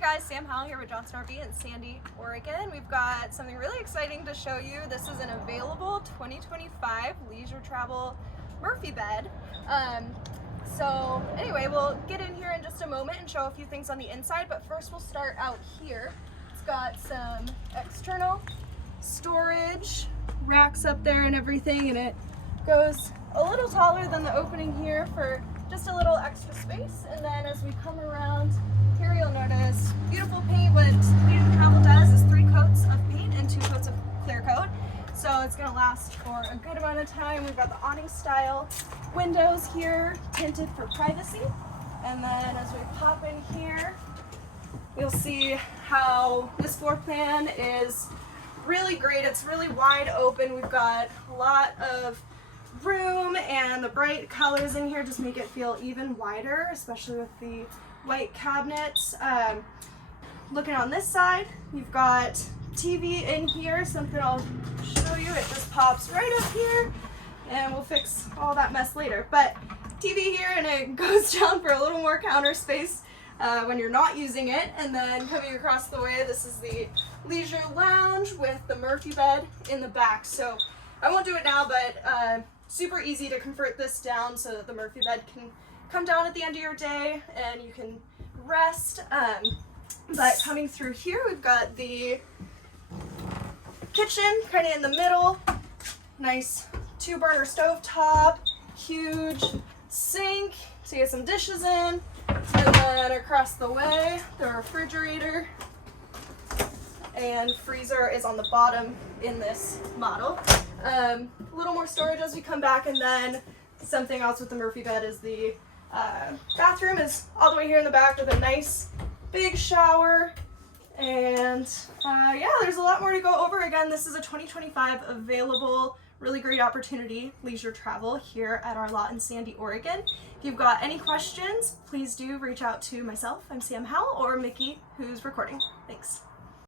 Hey guys, Sam Howell here with Johnson RV in Sandy, Oregon. We've got something really exciting to show you. This is an available 2025 leisure travel Murphy bed. So anyway, we'll get in here in just a moment and show a few things on the inside, but first we'll start out here. It's got some external storage racks up there and everything, and it goes a little taller than the opening here for just a little extra space. And then as we come around here, you'll notice beautiful paint. What Leisure Travel does is 3 coats of paint and 2 coats of clear coat. So it's gonna last for a good amount of time. We've got the awning style windows here, tinted for privacy. And then as we pop in here, you'll see how this floor plan is really great. It's really wide open. We've got a lot of room, and the bright colors in here just make it feel even wider, especially with the white cabinets. Looking on this side, you've got TV in here, something I'll show you. It just pops right up here, and we'll fix all that mess later. But TV here, and it goes down for a little more counter space when you're not using it. And then coming across the way, this is the leisure lounge with the Murphy bed in the back. So I won't do it now, but super easy to convert this down so that the Murphy bed can come down at the end of your day and you can rest. But coming through here, we've got the kitchen kind of in the middle. Nice 2-burner stove top, huge sink to get some dishes in. And then across the way, the refrigerator and freezer is on the bottom in this model. A little more storage as we come back, and then something else with the Murphy bed is the bathroom is all the way here in the back with a nice big shower. And yeah, there's a lot more to go over. Again, this is a 2025 available, really great opportunity, leisure travel here at our lot in Sandy, Oregon. If you've got any questions, please do reach out to myself, I'm Sam Howell, or Mickey, who's recording. Thanks.